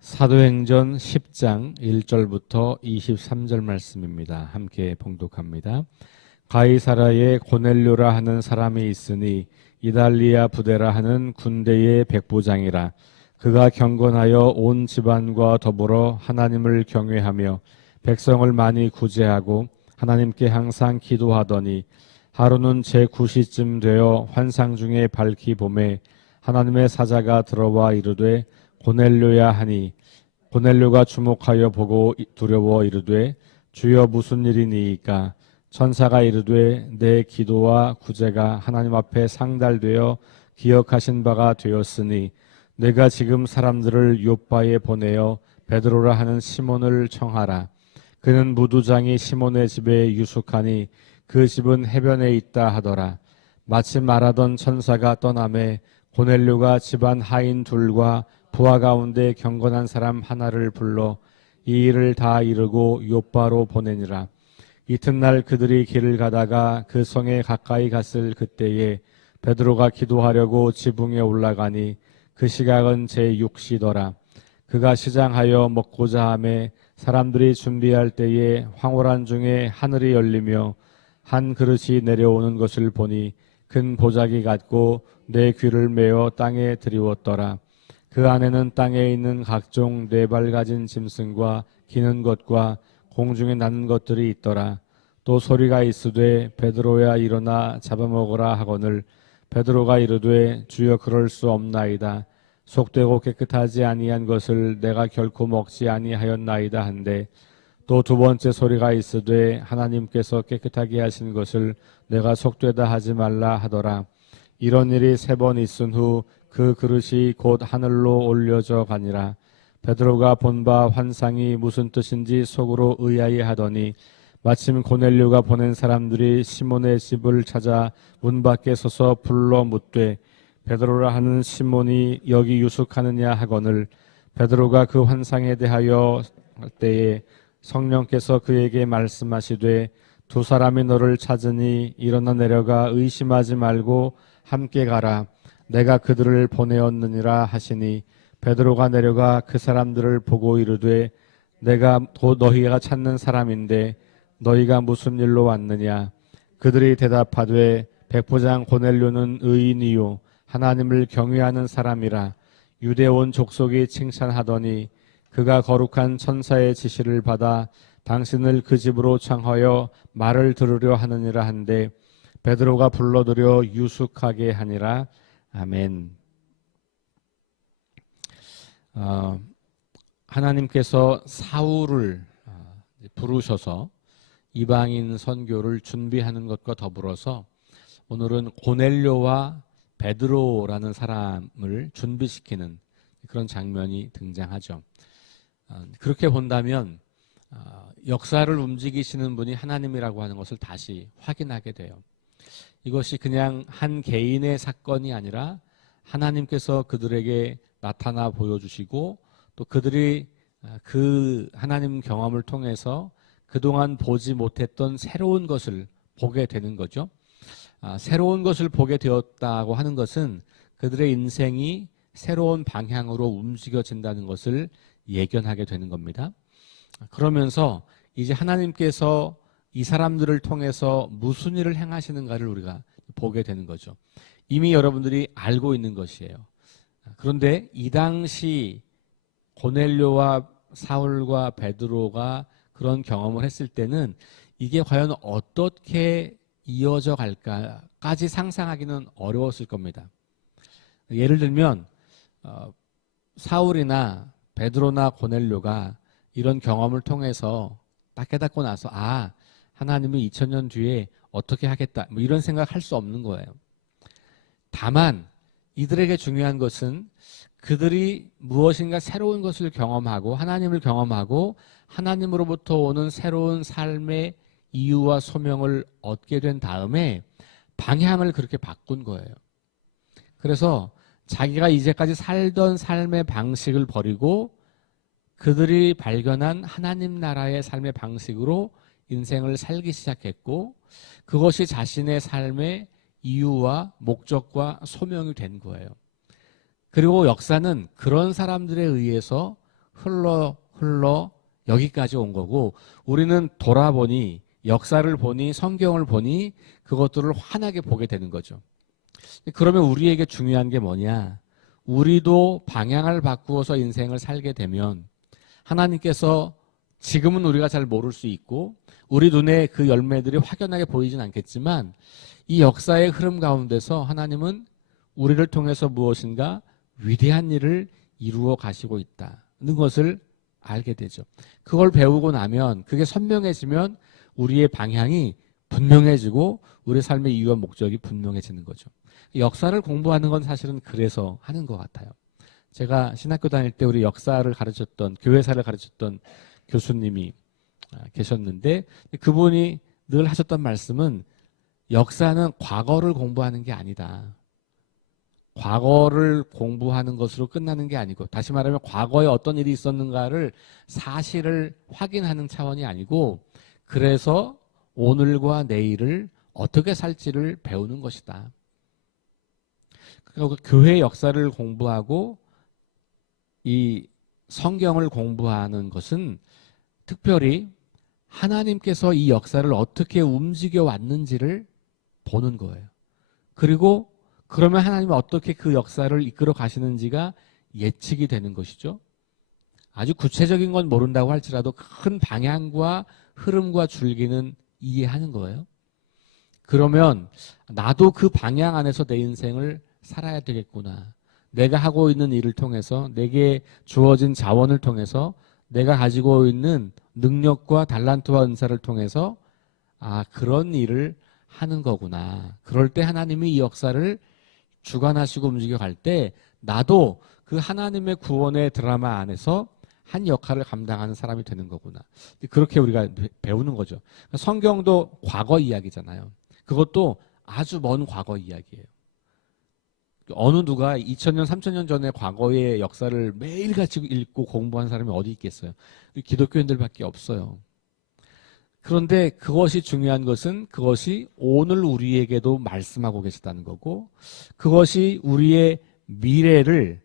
사도행전 10장 1절부터 23절 말씀입니다. 함께 봉독합니다. 가이사라에 고넬료라 하는 사람이 있으니 이달리아 부대라 하는 군대의 백부장이라. 그가 경건하여 온 집안과 더불어 하나님을 경외하며 백성을 많이 구제하고 하나님께 항상 기도하더니, 하루는 제9시쯤 되어 환상 중에 밝히 봄에 하나님의 사자가 들어와 이르되 고넬료야 하니, 고넬료가 주목하여 보고 두려워 이르되 주여 무슨 일이니이까? 천사가 이르되 내 기도와 구제가 하나님 앞에 상달되어 기억하신 바가 되었으니 내가 지금 사람들을 요빠에 보내어 베드로라 하는 시몬을 청하라. 그는 무두장이 시몬의 집에 유숙하니 그 집은 해변에 있다 하더라. 마침 말하던 천사가 떠나매 고넬료가 집안 하인 둘과 부하 가운데 경건한 사람 하나를 불러 이 일을 다 이루고 요빠로 보내니라. 이튿날 그들이 길을 가다가 그 성에 가까이 갔을 그때에 베드로가 기도하려고 지붕에 올라가니 그 시각은 제6시더라. 그가 시장하여 먹고자 하매 사람들이 준비할 때에 황홀한 중에 하늘이 열리며 한 그릇이 내려오는 것을 보니 큰 보자기 같고 내 귀를 메어 땅에 드리웠더라. 그 안에는 땅에 있는 각종 네 발 가진 짐승과 기는 것과 공중에 나는 것들이 있더라. 또 소리가 있으되 베드로야 일어나 잡아먹으라 하거늘 베드로가 이르되 주여 그럴 수 없나이다. 속되고 깨끗하지 아니한 것을 내가 결코 먹지 아니하였나이다 한데, 또 두 번째 소리가 있으되 하나님께서 깨끗하게 하신 것을 내가 속되다 하지 말라 하더라. 이런 일이 3번 있은 후 그 그릇이 곧 하늘로 올려져 가니라. 베드로가 본 바 환상이 무슨 뜻인지 속으로 의아해하더니 마침 고넬료가 보낸 사람들이 시몬의 집을 찾아 문 밖에 서서 불러 묻되 베드로라 하는 시몬이 여기 유숙하느냐 하거늘, 베드로가 그 환상에 대하여 할 때에 성령께서 그에게 말씀하시되 두 사람이 너를 찾으니 일어나 내려가 의심하지 말고 함께 가라. 내가 그들을 보내었느니라 하시니 베드로가 내려가 그 사람들을 보고 이르되 내가 곧 너희가 찾는 사람인데 너희가 무슨 일로 왔느냐? 그들이 대답하되 백부장 고넬료는 의인이요 하나님을 경외하는 사람이라. 유대 온 족속이 칭찬하더니 그가 거룩한 천사의 지시를 받아 당신을 그 집으로 청하여 말을 들으려 하느니라 한데 베드로가 불러들여 유숙하게 하니라. 아멘. 하나님께서 사울을 부르셔서 이방인 선교를 준비하는 것과 더불어서 오늘은 고넬료와 베드로라는 사람을 준비시키는 그런 장면이 등장하죠. 그렇게 본다면 역사를 움직이시는 분이 하나님이라고 하는 것을 다시 확인하게 돼요. 이것이 그냥 한 개인의 사건이 아니라 하나님께서 그들에게 나타나 보여주시고 또 그들이 그 하나님 경험을 통해서 그동안 보지 못했던 새로운 것을 보게 되는 거죠. 새로운 것을 보게 되었다고 하는 것은 그들의 인생이 새로운 방향으로 움직여진다는 것을 예견하게 되는 겁니다. 그러면서 이제 하나님께서 이 사람들을 통해서 무슨 일을 행하시는가를 우리가 보게 되는 거죠. 이미 여러분들이 알고 있는 것이에요. 그런데 이 당시 고넬료와 사울과 베드로가 그런 경험을 했을 때는 이게 과연 어떻게 이어져 갈까까지 상상하기는 어려웠을 겁니다. 예를 들면 사울이나 베드로나 고넬료가 이런 경험을 통해서 딱 깨닫고 나서 하나님이 2000년 뒤에 어떻게 하겠다 뭐 이런 생각할 수 없는 거예요. 다만 이들에게 중요한 것은 그들이 무엇인가 새로운 것을 경험하고 하나님을 경험하고 하나님으로부터 오는 새로운 삶의 이유와 소명을 얻게 된 다음에 방향을 그렇게 바꾼 거예요. 그래서 자기가 이제까지 살던 삶의 방식을 버리고 그들이 발견한 하나님 나라의 삶의 방식으로 인생을 살기 시작했고 그것이 자신의 삶의 이유와 목적과 소명이 된 거예요. 그리고 역사는 그런 사람들에 의해서 흘러 여기까지 온 거고, 우리는 돌아보니, 역사를 보니, 성경을 보니 그것들을 환하게 보게 되는 거죠. 그러면 우리에게 중요한 게 뭐냐? 우리도 방향을 바꾸어서 인생을 살게 되면 하나님께서, 지금은 우리가 잘 모를 수 있고 우리 눈에 그 열매들이 확연하게 보이진 않겠지만, 이 역사의 흐름 가운데서 하나님은 우리를 통해서 무엇인가 위대한 일을 이루어 가시고 있다는 것을 알게 되죠. 그걸 배우고 나면, 그게 선명해지면 우리의 방향이 분명해지고 우리 삶의 이유와 목적이 분명해지는 거죠. 역사를 공부하는 건 사실은 그래서 하는 것 같아요. 제가 신학교 다닐 때 우리 역사를 가르쳤던, 교회사를 가르쳤던 교수님이 계셨는데, 그분이 늘 하셨던 말씀은 역사는 과거를 공부하는 게 아니다. 과거를 공부하는 것으로 끝나는 게 아니고, 다시 말하면 과거에 어떤 일이 있었는가를 사실을 확인하는 차원이 아니고, 그래서 오늘과 내일을 어떻게 살지를 배우는 것이다. 그리고 교회 역사를 공부하고 이 성경을 공부하는 것은 특별히 하나님께서 이 역사를 어떻게 움직여 왔는지를 보는 거예요. 그리고 그러면 하나님은 어떻게 그 역사를 이끌어 가시는지가 예측이 되는 것이죠. 아주 구체적인 건 모른다고 할지라도 큰 방향과 흐름과 줄기는 이해하는 거예요. 그러면 나도 그 방향 안에서 내 인생을 살아야 되겠구나. 내가 하고 있는 일을 통해서, 내게 주어진 자원을 통해서, 내가 가지고 있는 능력과 달란트와 은사를 통해서 그런 일을 하는 거구나. 그럴 때 하나님이 이 역사를 주관하시고 움직여갈 때 나도 그 하나님의 구원의 드라마 안에서 한 역할을 감당하는 사람이 되는 거구나. 그렇게 우리가 배우는 거죠. 성경도 과거 이야기잖아요. 그것도 아주 먼 과거 이야기예요. 어느 누가 2000년, 3000년 전의 과거의 역사를 매일같이 읽고 공부한 사람이 어디 있겠어요? 기독교인들밖에 없어요. 그런데 그것이 중요한 것은 그것이 오늘 우리에게도 말씀하고 계시다는 거고, 그것이 우리의 미래를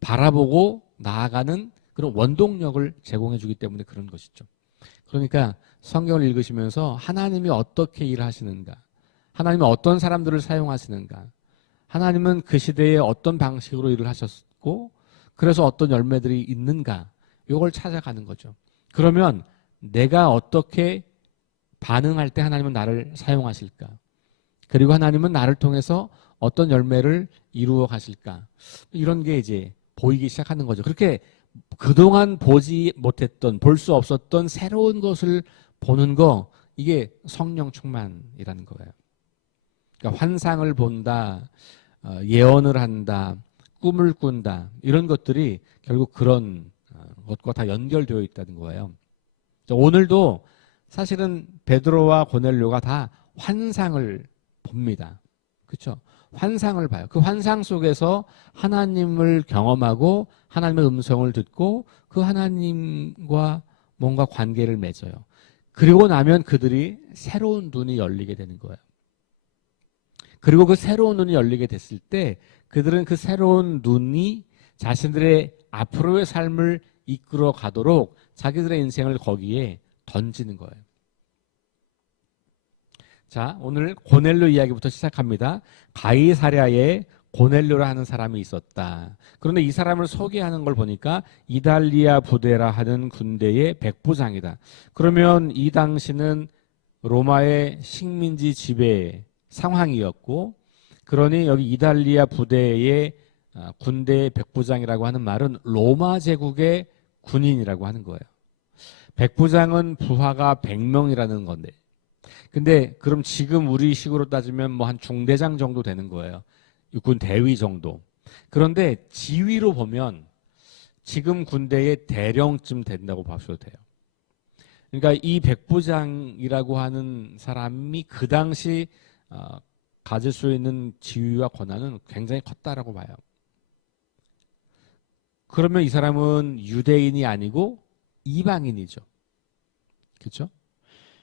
바라보고 나아가는 그런 원동력을 제공해 주기 때문에 그런 것이죠. 그러니까 성경을 읽으시면서 하나님이 어떻게 일하시는가, 하나님은 어떤 사람들을 사용하시는가, 하나님은 그 시대에 어떤 방식으로 일을 하셨고 그래서 어떤 열매들이 있는가, 이걸 찾아가는 거죠. 그러면 내가 어떻게 반응할 때 하나님은 나를 사용하실까, 그리고 하나님은 나를 통해서 어떤 열매를 이루어 가실까, 이런 게 이제 보이기 시작하는 거죠. 그렇게 그동안 보지 못했던, 볼 수 없었던 새로운 것을 보는 거, 이게 성령 충만이라는 거예요. 그러니까 환상을 본다, 예언을 한다, 꿈을 꾼다, 이런 것들이 결국 그런 것과 다 연결되어 있다는 거예요. 오늘도 사실은 베드로와 고넬료가 다 환상을 봅니다. 그렇죠? 환상을 봐요. 그 환상 속에서 하나님을 경험하고 하나님의 음성을 듣고 그 하나님과 뭔가 관계를 맺어요. 그리고 나면 그들이 새로운 눈이 열리게 되는 거예요. 그리고 그 새로운 눈이 열리게 됐을 때 그들은 그 새로운 눈이 자신들의 앞으로의 삶을 이끌어 가도록 자기들의 인생을 거기에 던지는 거예요. 자, 오늘 고넬료 이야기부터 시작합니다. 가이사랴에 고넬료라 하는 사람이 있었다. 그런데 이 사람을 소개하는 걸 보니까 이달리아 부대라 하는 군대의 백부장이다. 그러면 이 당시는 로마의 식민지 지배 상황이었고, 그러니 여기 이달리아 부대의 군대의 백부장이라고 하는 말은 로마 제국의 군인이라고 하는 거예요. 백부장은 부하가 100명이라는 건데, 근데 그럼 지금 우리 식으로 따지면 뭐 한 중대장 정도 되는 거예요. 육군 대위 정도. 그런데 지위로 보면 지금 군대의 대령쯤 된다고 봐셔도 돼요. 그러니까 이 백부장이라고 하는 사람이 그 당시 가질 수 있는 지위와 권한은 굉장히 컸다라고 봐요. 그러면 이 사람은 유대인이 아니고 이방인이죠. 그렇죠?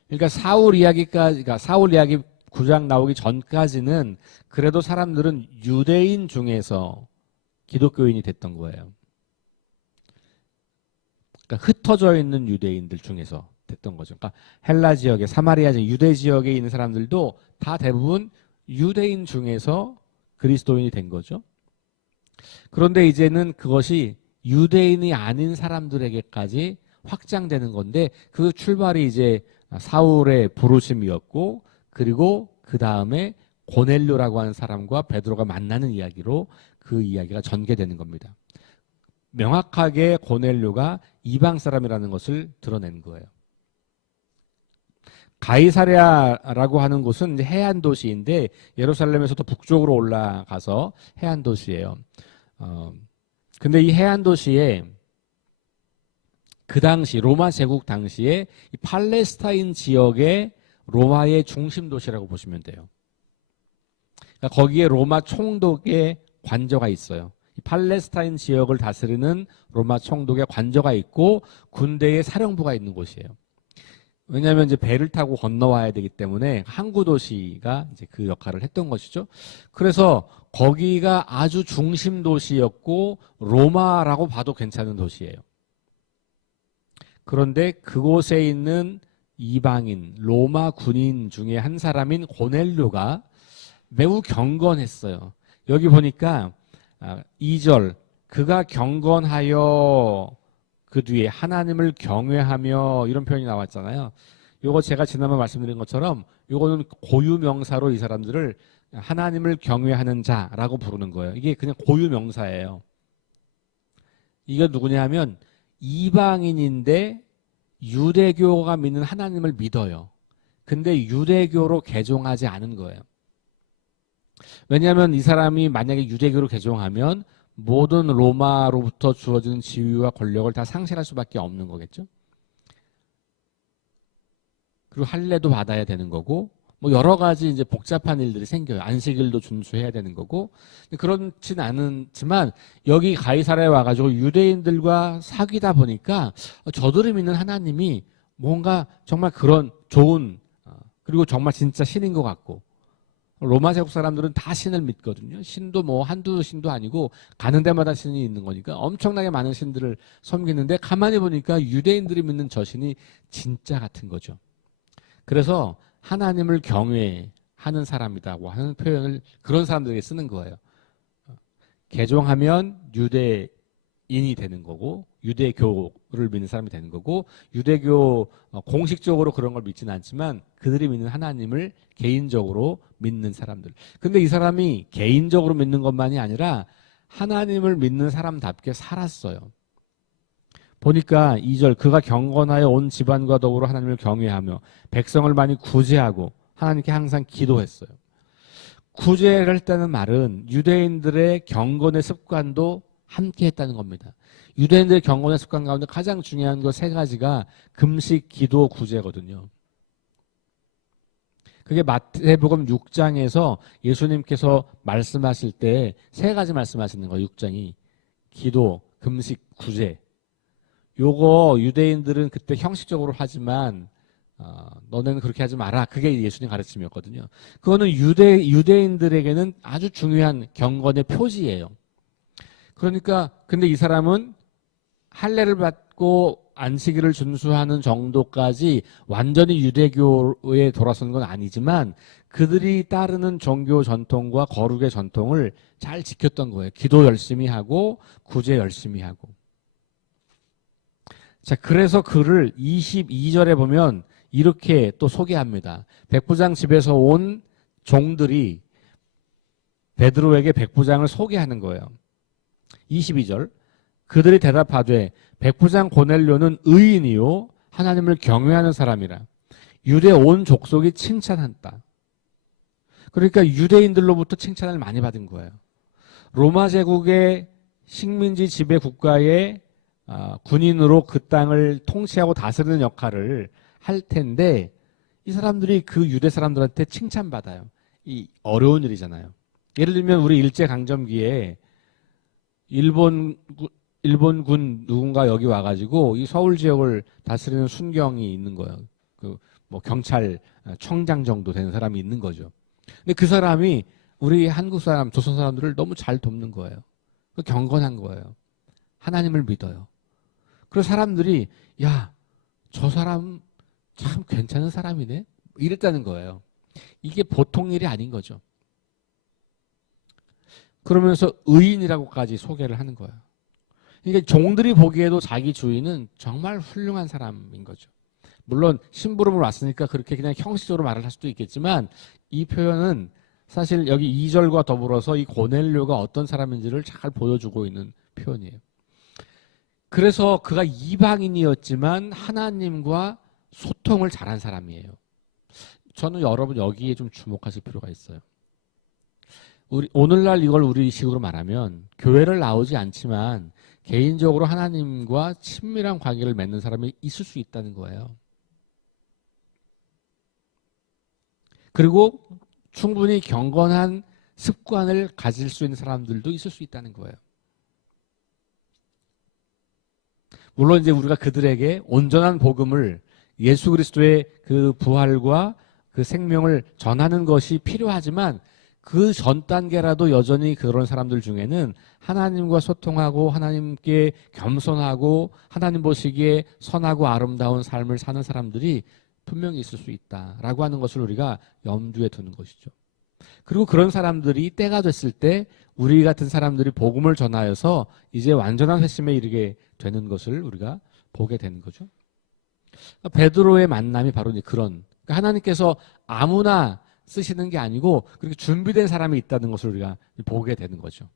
그러니까 사울 이야기 9장 나오기 전까지는 그래도 사람들은 유대인 중에서 기독교인이 됐던 거예요. 그러니까 흩어져 있는 유대인들 중에서 됐던 거죠. 그러니까 헬라 지역에 사마리아 지역, 유대 지역에 있는 사람들도 다 대부분 유대인 중에서 그리스도인이 된 거죠. 그런데 이제는 그것이 유대인이 아닌 사람들에게까지 확장되는 건데 그 출발이 이제 사울의 부르심이었고 그리고 그 다음에 고넬료라고 하는 사람과 베드로가 만나는 이야기로 그 이야기가 전개되는 겁니다. 명확하게 고넬료가 이방 사람이라는 것을 드러낸 거예요. 가이사랴라고 하는 곳은 이제 해안 도시인데 예루살렘에서도 북쪽으로 올라가서 해안 도시예요. 근데 이 해안 도시에 그 당시 로마 제국 당시에 이 팔레스타인 지역의 로마의 중심 도시라고 보시면 돼요. 그러니까 거기에 로마 총독의 관저가 있어요. 이 팔레스타인 지역을 다스리는 로마 총독의 관저가 있고 군대의 사령부가 있는 곳이에요. 왜냐하면 이제 배를 타고 건너와야 되기 때문에 항구 도시가 이제 그 역할을 했던 것이죠. 그래서 거기가 아주 중심 도시였고 로마라고 봐도 괜찮은 도시예요. 그런데 그곳에 있는 이방인 로마 군인 중에 한 사람인 고넬료가 매우 경건했어요. 여기 보니까 2절 그가 경건하여 그 뒤에 하나님을 경외하며 이런 표현이 나왔잖아요. 요거 제가 지난번 말씀드린 것처럼 요거는 고유명사로 이 사람들을 하나님을 경외하는 자라고 부르는 거예요. 이게 그냥 고유명사예요. 이게 누구냐 하면 이방인인데 유대교가 믿는 하나님을 믿어요. 근데 유대교로 개종하지 않은 거예요. 왜냐하면 이 사람이 만약에 유대교로 개종하면 모든 로마로부터 주어지는 지위와 권력을 다 상실할 수밖에 없는 거겠죠. 그리고 할례도 받아야 되는 거고 뭐 여러 가지 이제 복잡한 일들이 생겨요. 안식일도 준수해야 되는 거고. 그렇진 않지만 여기 가이사랴에 와가지고 유대인들과 사귀다 보니까 저들이 믿는 하나님이 뭔가 정말 그런 좋은 그리고 정말 진짜 신인 것 같고 로마 제국 사람들은 다 신을 믿거든요. 신도 뭐 한두 신도 아니고 가는 데마다 신이 있는 거니까 엄청나게 많은 신들을 섬기는데 가만히 보니까 유대인들이 믿는 저 신이 진짜 같은 거죠. 그래서 하나님을 경외하는 사람이라고 하는 표현을 그런 사람들에게 쓰는 거예요. 개종하면 유대인이 되는 거고 유대교를 믿는 사람이 되는 거고 유대교 공식적으로 그런 걸 믿지는 않지만 그들이 믿는 하나님을 개인적으로 믿는 사람들. 근데 이 사람이 개인적으로 믿는 것만이 아니라 하나님을 믿는 사람답게 살았어요. 보니까 2절 그가 경건하여 온 집안과 더불어 하나님을 경외하며 백성을 많이 구제하고 하나님께 항상 기도했어를 했다는 말은 유대인들의 경건의 습관도 함께 했다는 겁니다. 유대인들의 경건의 습관 가운데 가장 중요한 것 세 가지가 금식, 기도, 구제거든요. 그게 마태복음 6장에서 예수님께서 말씀하실 때 세 가지 말씀하시는 거예요. 6장이 기도, 금식, 구제. 요거 유대인들은 그때 형식적으로 하지만 너네는 그렇게 하지 마라. 그게 예수님 가르침이었거든요. 그거는 유대인들에게는 아주 중요한 경건의 표지예요. 그러니까 근데 이 사람은 할례를 받고 안식일을 준수하는 정도까지 완전히 유대교에 돌아선 건 아니지만 그들이 따르는 종교 전통과 거룩의 전통을 잘 지켰던 거예요. 기도 열심히 하고 구제 열심히 하고. 자, 그래서 그를 22절에 보면 이렇게 또 소개합니다. 백부장 집에서 온 종들이 베드로에게 백부장을 소개하는 거예요. 22절 그들이 대답하되 백부장 고넬료는 의인이요 하나님을 경외하는 사람이라 유대 온 족속이 칭찬한다. 그러니까 유대인들로부터 칭찬을 많이 받은 거예요. 로마 제국의 식민지 지배 국가의 군인으로 그 땅을 통치하고 다스리는 역할을 할 텐데 이 사람들이 그 유대 사람들한테 칭찬받아요. 이 어려운 일이잖아요. 예를 들면 우리 일제강점기에 일본군 누군가 여기 와가지고 이 서울 지역을 다스리는 순경이 있는 거예요. 그 뭐 경찰 청장 정도 되는 사람이 있는 거죠. 근데 그 사람이 우리 한국 사람, 조선 사람들을 너무 잘 돕는 거예요. 경건한 거예요. 하나님을 믿어요. 그래서 사람들이 야, 저 사람 참 괜찮은 사람이네 이랬다는 거예요. 이게 보통 일이 아닌 거죠. 그러면서 의인이라고까지 소개를 하는 거예요. 그러니까 종들이 보기에도 자기 주인은 정말 훌륭한 사람인 거죠. 물론 심부름을 왔으니까 그렇게 그냥 형식적으로 말을 할 수도 있겠지만 이 표현은 사실 여기 2절과 더불어서 이 고넬료가 어떤 사람인지를 잘 보여주고 있는 표현이에요. 그래서 그가 이방인이었지만 하나님과 소통을 잘한 사람이에요. 저는 여러분 여기에 좀 주목하실 필요가 있어요. 오늘날 이걸 우리 식으로 말하면 교회를 나오지 않지만 개인적으로 하나님과 친밀한 관계를 맺는 사람이 있을 수 있다는 거예요. 그리고 충분히 경건한 습관을 가질 수 있는 사람들도 있을 수 있다는 거예요. 물론 이제 우리가 그들에게 온전한 복음을 예수 그리스도의 그 부활과 그 생명을 전하는 것이 필요하지만 그 전 단계라도 여전히 그런 사람들 중에는 하나님과 소통하고 하나님께 겸손하고 하나님 보시기에 선하고 아름다운 삶을 사는 사람들이 분명히 있을 수 있다라고 하는 것을 우리가 염두에 두는 것이죠. 그리고 그런 사람들이 때가 됐을 때 우리 같은 사람들이 복음을 전하여서 이제 완전한 회심에 이르게 되는 것을 우리가 보게 되는 거죠. 베드로의 만남이 바로 그런, 그러니까 하나님께서 아무나 쓰시는 게 아니고 그렇게 준비된 사람이 있다는 것을 우리가 보게 되는 거죠.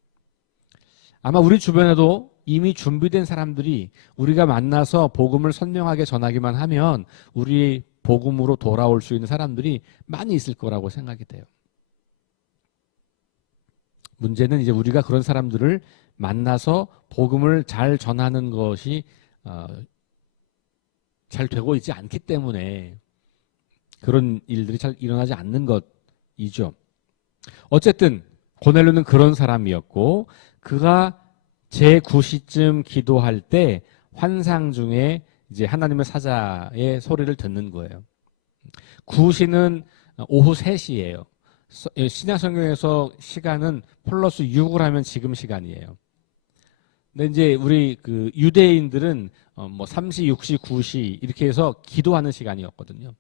아마 우리 주변에도 이미 준비된 사람들이 우리가 만나서 복음을 선명하게 전하기만 하면 우리 복음으로 돌아올 수 있는 사람들이 많이 있을 거라고 생각이 돼요. 문제는 이제 우리가 그런 사람들을 만나서 복음을 잘 전하는 것이 잘 되고 있지 않기 때문에 그런 일들이 잘 일어나지 않는 것이죠. 어쨌든 고넬료는 그런 사람이었고 그가 제9시쯤 기도할 때 환상 중에 이제 하나님의 사자의 소리를 듣는 거예요. 9시는 오후 3시예요. 신약 성경에서 시간은 플러스 6을 하면 지금 시간이에요. 근데 이제 우리 그 유대인들은 뭐 3시, 6시, 9시 이렇게 해서 기도하는 시간이었거든요.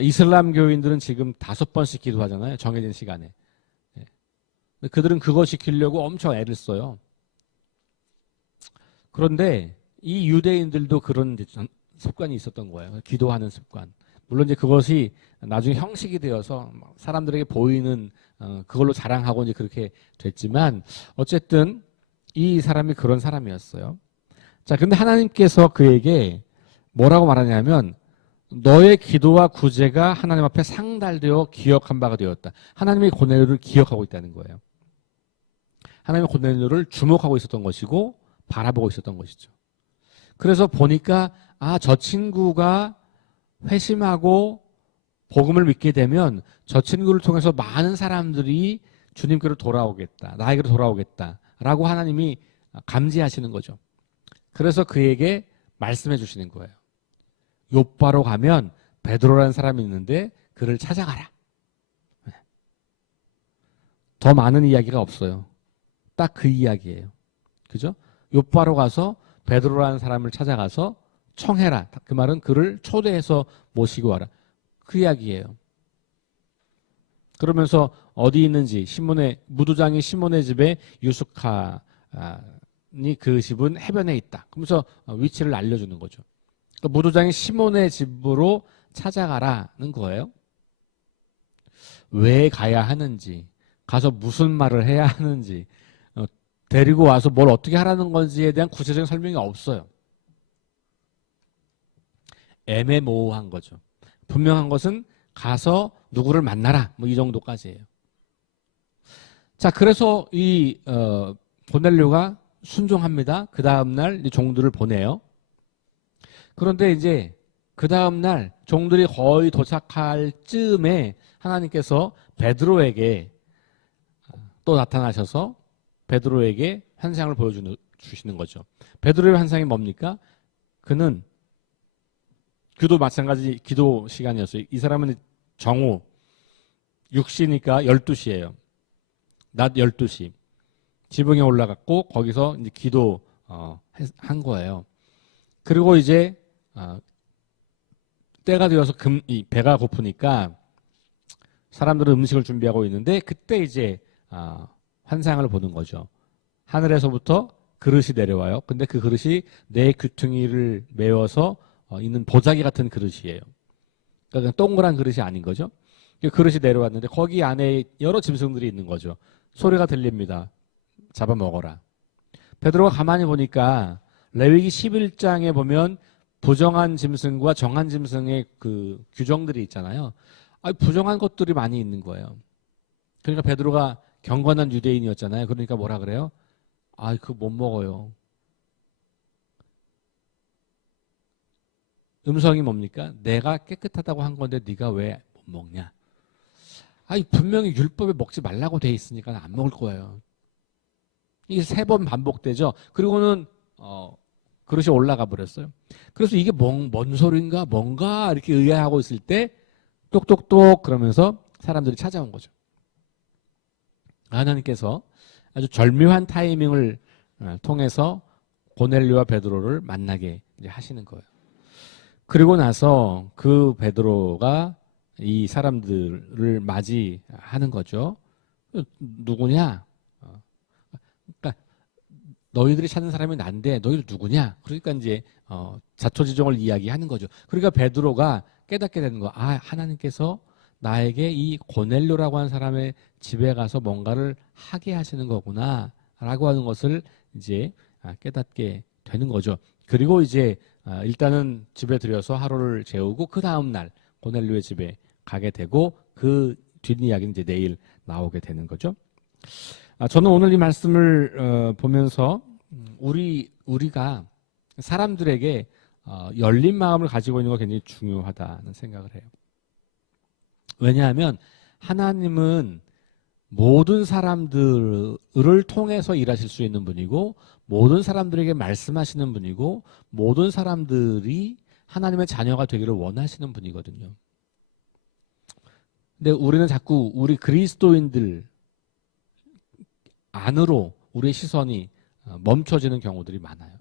이슬람 교인들은 지금 5번씩 기도하잖아요. 정해진 시간에. 그들은 그거 지키려고 엄청 애를 써요. 그런데 이 유대인들도 그런 습관이 있었던 거예요. 기도하는 습관. 물론 이제 그것이 나중에 형식이 되어서 사람들에게 보이는 그걸로 자랑하고 이제 그렇게 됐지만 어쨌든 이 사람이 그런 사람이었어요. 자, 근데 하나님께서 그에게 뭐라고 말하냐면 너의 기도와 구제가 하나님 앞에 상달되어 기억한 바가 되었다. 하나님의 고넬료를 기억하고 있다는 거예요. 하나님의 고넬료를 주목하고 있었던 것이고 바라보고 있었던 것이죠. 그래서 보니까 저 친구가 회심하고 복음을 믿게 되면 저 친구를 통해서 많은 사람들이 주님께로 돌아오겠다. 나에게로 돌아오겠다라고 하나님이 감지하시는 거죠. 그래서 그에게 말씀해 주시는 거예요. 요바로 가면 베드로라는 사람이 있는데 그를 찾아가라. 더 많은 이야기가 없어요. 딱 그 이야기예요. 그죠? 요바로 가서 베드로라는 사람을 찾아가서 청해라. 그 말은 그를 초대해서 모시고 와라. 그 이야기예요. 그러면서 어디 있는지 무두장이 시몬의 집에 유숙하니 그 집은 해변에 있다. 그러면서 위치를 알려주는 거죠. 그러니까 무두장이 시몬의 집으로 찾아가라는 거예요. 왜 가야 하는지, 가서 무슨 말을 해야 하는지, 데리고 와서 뭘 어떻게 하라는 건지에 대한 구체적인 설명이 없어요. 애매모호한 거죠. 분명한 것은 가서 누구를 만나라. 뭐 이 정도까지예요. 자, 그래서 이 고넬료가 순종합니다. 그 다음날 종들을 보내요. 그런데 이제 그 다음날 종들이 거의 도착할 즈음에 하나님께서 베드로에게 또 나타나셔서 베드로에게 환상을 보여주시는 거죠. 베드로의 환상이 뭡니까? 그는 그도 마찬가지 기도 시간이었어요. 이 사람은 정오 6시니까 12시예요. 낮 12시. 지붕에 올라갔고 거기서 이제 기도 한 거예요. 그리고 이제 때가 되어서 이 배가 고프니까 사람들은 음식을 준비하고 있는데 그때 이제 환상을 보는 거죠. 하늘에서부터 그릇이 내려와요. 근데 그 그릇이 네 귀퉁이를 메워서 있는 보자기 같은 그릇이에요. 그러니까 동그란 그릇이 아닌 거죠. 그 그릇이 내려왔는데 거기 안에 여러 짐승들이 있는 거죠. 소리가 들립니다. 잡아먹어라. 베드로가 가만히 보니까 레위기 11장에 보면 부정한 짐승과 정한 짐승의 그 규정들이 있잖아요. 부정한 것들이 많이 있는 거예요. 그러니까 베드로가 경건한 유대인이었잖아요. 그러니까 뭐라 그래요? 그거 못 먹어요. 음성이 뭡니까? 내가 깨끗하다고 한 건데 네가 왜 못 먹냐? 분명히 율법에 먹지 말라고 돼 있으니까 안 먹을 거예요. 이게 3번 반복되죠. 그리고는 그릇이 올라가 버렸어요. 그래서 이게 뭔 소리인가 뭔가 이렇게 의아해하고 있을 때 똑똑똑 그러면서 사람들이 찾아온 거죠. 하나님께서 아주 절묘한 타이밍을 통해서 고넬료와 베드로를 만나게 이제 하시는 거예요. 그리고 나서 그 베드로가 이 사람들을 맞이하는 거죠. 누구냐? 그러니까 너희들이 찾는 사람이 난데 너희들 누구냐? 그러니까 이제 자초지종을 이야기하는 거죠. 그러니까 베드로가 깨닫게 되는 거. 하나님께서 나에게 이 고넬료라고 하는 사람의 집에 가서 뭔가를 하게 하시는 거구나라고 하는 것을 이제 깨닫게 되는 거죠. 그리고 이제 일단은 집에 들여서 하루를 재우고 그 다음 날 고넬료의 집에 가게 되고 그 뒷이야기는 이제 내일 나오게 되는 거죠. 저는 오늘 이 말씀을 보면서 우리가 사람들에게 열린 마음을 가지고 있는 거 굉장히 중요하다는 생각을 해요. 왜냐하면 하나님은 모든 사람들을 통해서 일하실 수 있는 분이고 모든 사람들에게 말씀하시는 분이고 모든 사람들이 하나님의 자녀가 되기를 원하시는 분이거든요. 근데 우리는 자꾸 우리 그리스도인들 안으로 우리의 시선이 멈춰지는 경우들이 많아요.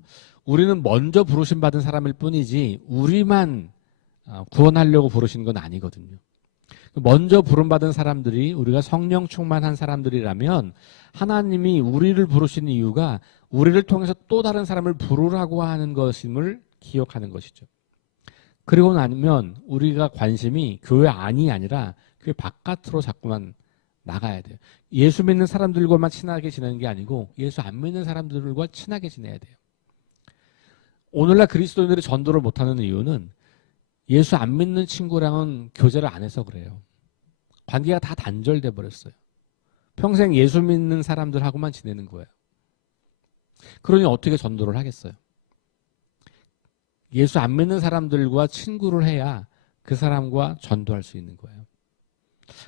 우리는 먼저 부르심 받은 사람일 뿐이지 우리만 구원하려고 부르신 건 아니거든요. 먼저 부름받은 사람들이 우리가 성령 충만한 사람들이라면 하나님이 우리를 부르신 이유가 우리를 통해서 또 다른 사람을 부르라고 하는 것임을 기억하는 것이죠. 그리고 나면 우리가 관심이 교회 안이 아니라 교회 바깥으로 자꾸만 나가야 돼요. 예수 믿는 사람들과만 친하게 지내는 게 아니고 예수 안 믿는 사람들과 친하게 지내야 돼요. 오늘날 그리스도인들이 전도를 못하는 이유는 예수 안 믿는 친구랑은 교제를 안 해서 그래요. 관계가 다 단절돼 버렸어요. 평생 예수 믿는 사람들하고만 지내는 거예요. 그러니 어떻게 전도를 하겠어요? 예수 안 믿는 사람들과 친구를 해야 그 사람과 전도할 수 있는 거예요.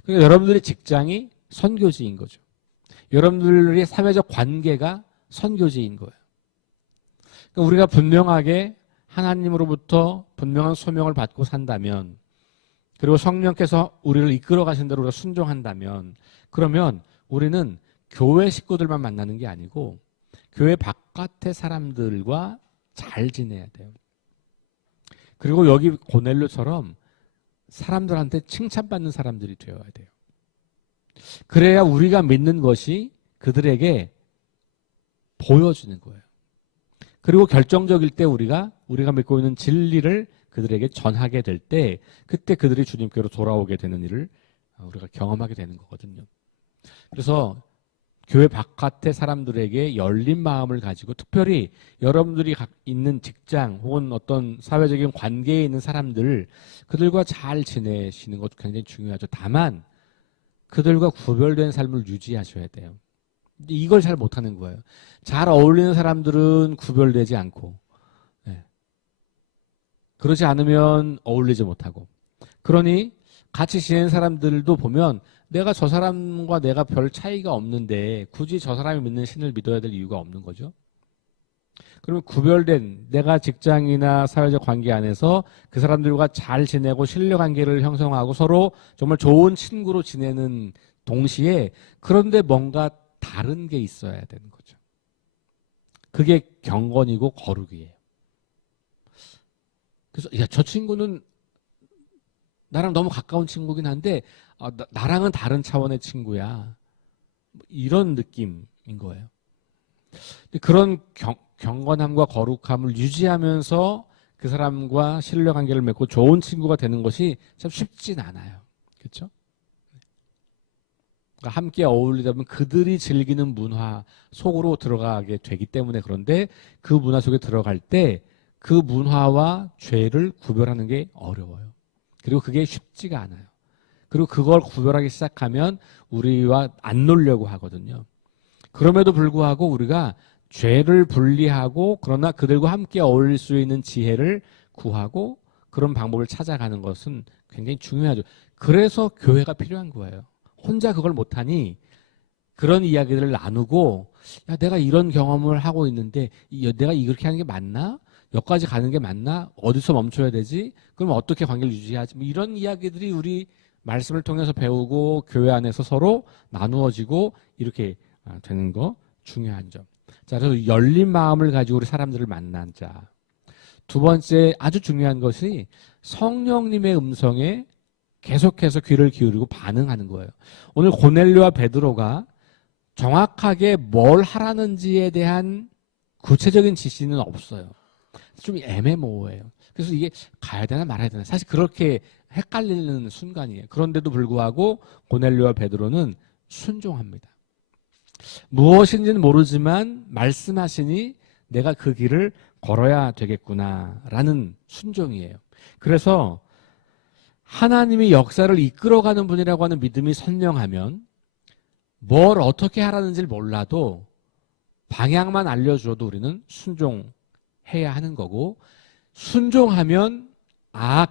그러니까 여러분들의 직장이 선교지인 거죠. 여러분들의 사회적 관계가 선교지인 거예요. 그러니까 우리가 분명하게 하나님으로부터 분명한 소명을 받고 산다면 그리고 성령께서 우리를 이끌어 가신 대로 우리가 순종한다면 그러면 우리는 교회 식구들만 만나는 게 아니고 교회 바깥의 사람들과 잘 지내야 돼요. 그리고 여기 고넬료처럼 사람들한테 칭찬받는 사람들이 되어야 돼요. 그래야 우리가 믿는 것이 그들에게 보여주는 거예요. 그리고 결정적일 때 우리가 믿고 있는 진리를 그들에게 전하게 될 때 그때 그들이 주님께로 돌아오게 되는 일을 우리가 경험하게 되는 거거든요. 그래서 교회 바깥의 사람들에게 열린 마음을 가지고 특별히 여러분들이 있는 직장 혹은 어떤 사회적인 관계에 있는 사람들 그들과 잘 지내시는 것도 굉장히 중요하죠. 다만 그들과 구별된 삶을 유지하셔야 돼요. 이걸 잘 못하는 거예요. 잘 어울리는 사람들은 구별되지 않고 그러지 않으면 어울리지 못하고 그러니 같이 지내는 사람들도 보면 내가 저 사람과 내가 별 차이가 없는데 굳이 저 사람이 믿는 신을 믿어야 될 이유가 없는 거죠. 그러면 구별된 내가 직장이나 사회적 관계 안에서 그 사람들과 잘 지내고 신뢰관계를 형성하고 서로 정말 좋은 친구로 지내는 동시에 그런데 뭔가 다른 게 있어야 되는 거죠. 그게 경건이고 거룩이에요. 그래서 야, 저 친구는 나랑 너무 가까운 친구긴 한데 나랑은 다른 차원의 친구야. 이런 느낌인 거예요. 근데 그런 경건함과 거룩함을 유지하면서 그 사람과 신뢰관계를 맺고 좋은 친구가 되는 것이 참 쉽진 않아요. 그렇죠? 그러니까 함께 어울리다 보면 그들이 즐기는 문화 속으로 들어가게 되기 때문에 그런데 그 문화 속에 들어갈 때 그 문화와 죄를 구별하는 게 어려워요. 그리고 그게 쉽지가 않아요. 그리고 그걸 구별하기 시작하면 우리와 안 놀려고 하거든요. 그럼에도 불구하고 우리가 죄를 분리하고 그러나 그들과 함께 어울릴 수 있는 지혜를 구하고 그런 방법을 찾아가는 것은 굉장히 중요하죠. 그래서 교회가 필요한 거예요. 혼자 그걸 못하니 그런 이야기들을 나누고 야, 내가 이런 경험을 하고 있는데 내가 이렇게 하는 게 맞나? 여기까지 가는 게 맞나? 어디서 멈춰야 되지? 그럼 어떻게 관계를 유지하지? 뭐 이런 이야기들이 우리 말씀을 통해서 배우고 교회 안에서 서로 나누어지고 이렇게 되는 거 중요한 점. 자, 그래서 열린 마음을 가지고 우리 사람들을 만난 자. 두 번째 아주 중요한 것이 성령님의 음성에 계속해서 귀를 기울이고 반응하는 거예요. 오늘 고넬료와 베드로가 정확하게 뭘 하라는지에 대한 구체적인 지시는 없어요. 좀 애매모호해요. 그래서 이게 가야 되나 말아야 되나 사실 그렇게 헷갈리는 순간이에요. 그런데도 불구하고 고넬료와 베드로는 순종합니다. 무엇인지는 모르지만 말씀하시니 내가 그 길을 걸어야 되겠구나라는 순종이에요. 그래서 하나님이 역사를 이끌어가는 분이라고 하는 믿음이 선명하면 뭘 어떻게 하라는지를 몰라도 방향만 알려주어도 우리는 순종해야 하는 거고 순종하면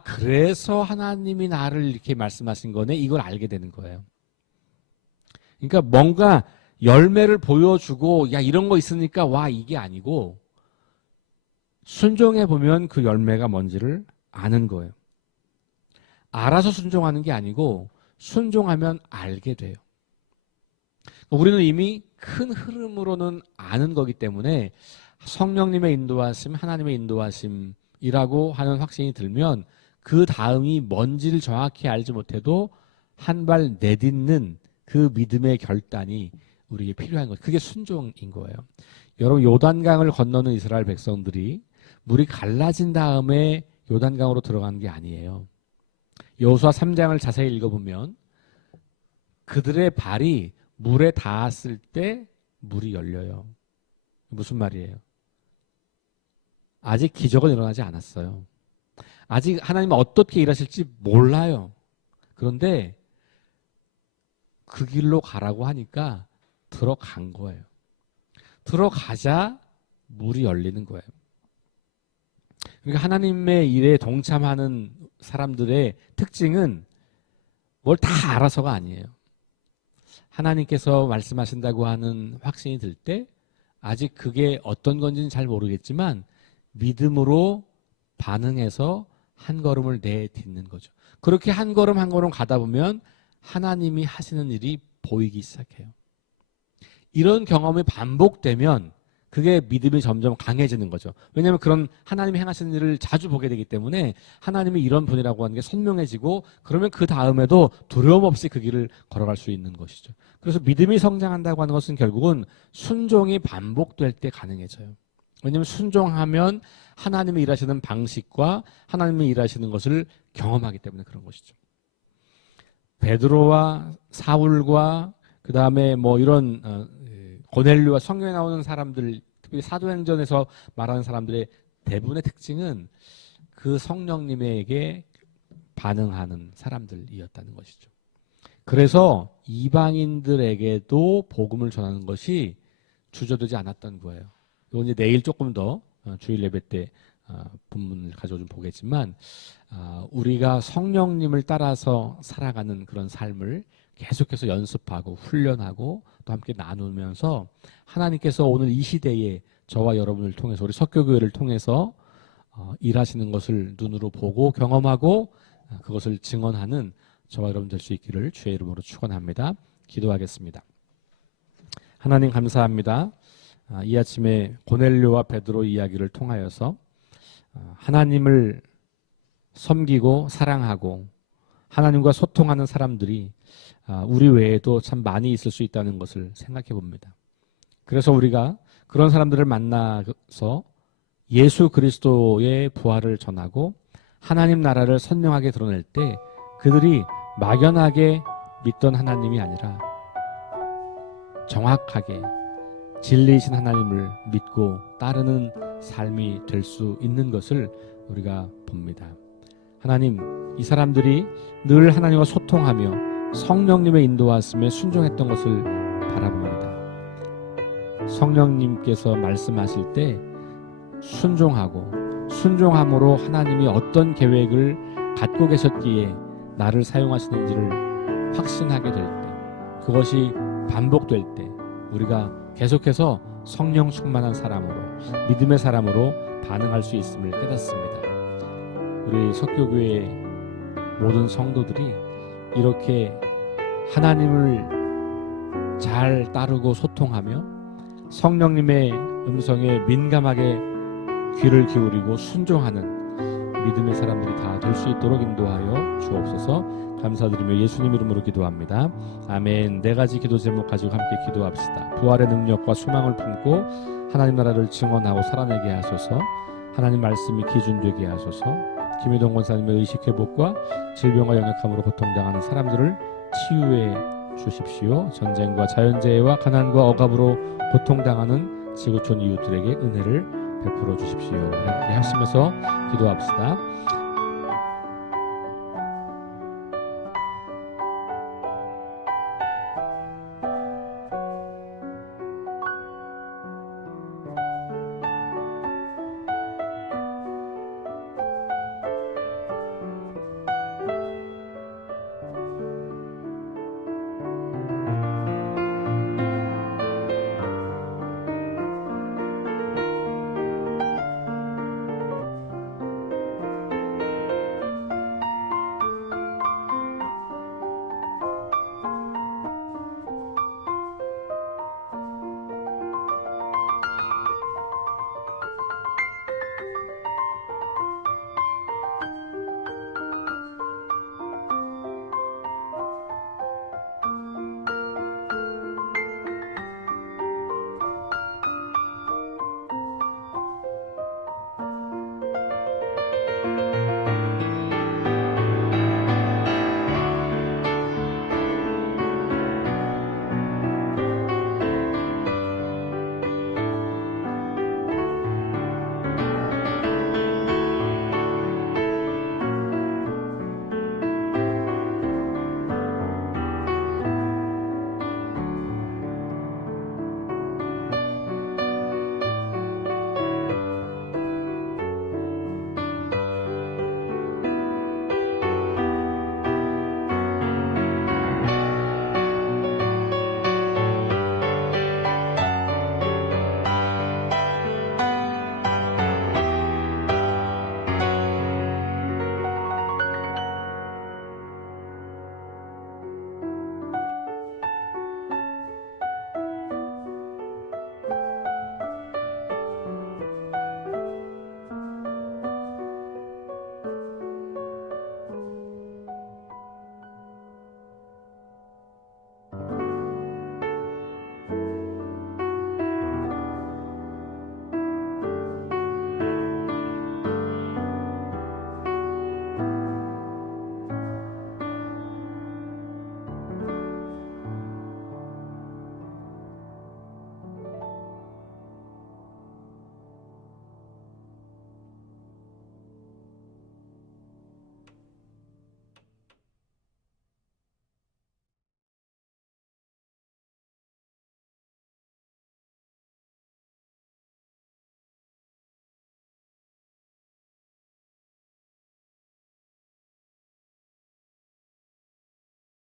그래서 하나님이 나를 이렇게 말씀하신 거네 이걸 알게 되는 거예요. 그러니까 뭔가 열매를 보여주고 야 이런 거 있으니까 와 이게 아니고 순종해 보면 그 열매가 뭔지를 아는 거예요. 알아서 순종하는 게 아니고 순종하면 알게 돼요. 우리는 이미 큰 흐름으로는 아는 거기 때문에 성령님의 인도하심, 하나님의 인도하심이라고 하는 확신이 들면 그 다음이 뭔지를 정확히 알지 못해도 한 발 내딛는 그 믿음의 결단이 우리에게 필요한 거예요. 그게 순종인 거예요. 여러분 요단강을 건너는 이스라엘 백성들이 물이 갈라진 다음에 요단강으로 들어가는 게 아니에요. 여호수아 3장을 자세히 읽어보면 그들의 발이 물에 닿았을 때 물이 열려요. 무슨 말이에요? 아직 기적은 일어나지 않았어요. 아직 하나님은 어떻게 일하실지 몰라요. 그런데 그 길로 가라고 하니까 들어간 거예요. 들어가자 물이 열리는 거예요. 그러니까 하나님의 일에 동참하는 사람들의 특징은 뭘 다 알아서가 아니에요. 하나님께서 말씀하신다고 하는 확신이 들 때 아직 그게 어떤 건지는 잘 모르겠지만 믿음으로 반응해서 한 걸음을 내딛는 거죠. 그렇게 한 걸음 한 걸음 가다 보면 하나님이 하시는 일이 보이기 시작해요. 이런 경험이 반복되면 그게 믿음이 점점 강해지는 거죠. 왜냐하면 그런 하나님이 행하시는 일을 자주 보게 되기 때문에 하나님이 이런 분이라고 하는 게 선명해지고 그러면 그 다음에도 두려움 없이 그 길을 걸어갈 수 있는 것이죠. 그래서 믿음이 성장한다고 하는 것은 결국은 순종이 반복될 때 가능해져요. 왜냐하면 순종하면 하나님이 일하시는 방식과 하나님이 일하시는 것을 경험하기 때문에 그런 것이죠. 베드로와 사울과 그 다음에 뭐 이런 고넬료와 성경에 나오는 사람들, 특히 사도행전에서 말하는 사람들의 대부분의 특징은 그 성령님에게 반응하는 사람들이었다는 것이죠. 그래서 이방인들에게도 복음을 전하는 것이 주저되지 않았던 거예요. 이건 이제 내일 조금 더 주일 예배 때 본문을 가지고 좀 보겠지만 우리가 성령님을 따라서 살아가는 그런 삶을 계속해서 연습하고 훈련하고 또 함께 나누면서 하나님께서 오늘 이 시대에 저와 여러분을 통해서 우리 석교교회를 통해서 일하시는 것을 눈으로 보고 경험하고 그것을 증언하는 저와 여러분 될 수 있기를 주의 이름으로 축원합니다. 기도하겠습니다. 하나님 감사합니다. 이 아침에 고넬료와 베드로 이야기를 통하여서 하나님을 섬기고 사랑하고 하나님과 소통하는 사람들이 우리 외에도 참 많이 있을 수 있다는 것을 생각해 봅니다. 그래서 우리가 그런 사람들을 만나서 예수 그리스도의 부활을 전하고 하나님 나라를 선명하게 드러낼 때 그들이 막연하게 믿던 하나님이 아니라 정확하게 진리이신 하나님을 믿고 따르는 삶이 될 수 있는 것을 우리가 봅니다. 하나님, 이 사람들이 늘 하나님과 소통하며 성령님의 인도하심에 순종했던 것을 바라봅니다. 성령님께서 말씀하실 때 순종함으로 하나님이 어떤 계획을 갖고 계셨기에 나를 사용하시는지를 확신하게 될 때, 그것이 반복될 때 우리가 계속해서 성령 충만한 사람으로, 믿음의 사람으로 반응할 수 있음을 깨닫습니다. 우리 석교교회 모든 성도들이 이렇게 하나님을 잘 따르고 소통하며 성령님의 음성에 민감하게 귀를 기울이고 순종하는 믿음의 사람들이 다 될 수 있도록 인도하여 주옵소서. 감사드리며 예수님 이름으로 기도합니다. 아멘. 네 가지 기도 제목 가지고 함께 기도합시다. 부활의 능력과 소망을 품고 하나님 나라를 증언하고 살아내게 하소서. 하나님 말씀이 기준 되게 하소서. 김희동 권사님의 의식회복과 질병과 연약함으로 고통당하는 사람들을 치유해 주십시오. 전쟁과 자연재해와 가난과 억압으로 고통당하는 지구촌 이웃들에게 은혜를 베풀어 주십시오. 함께 합심해서 기도합시다.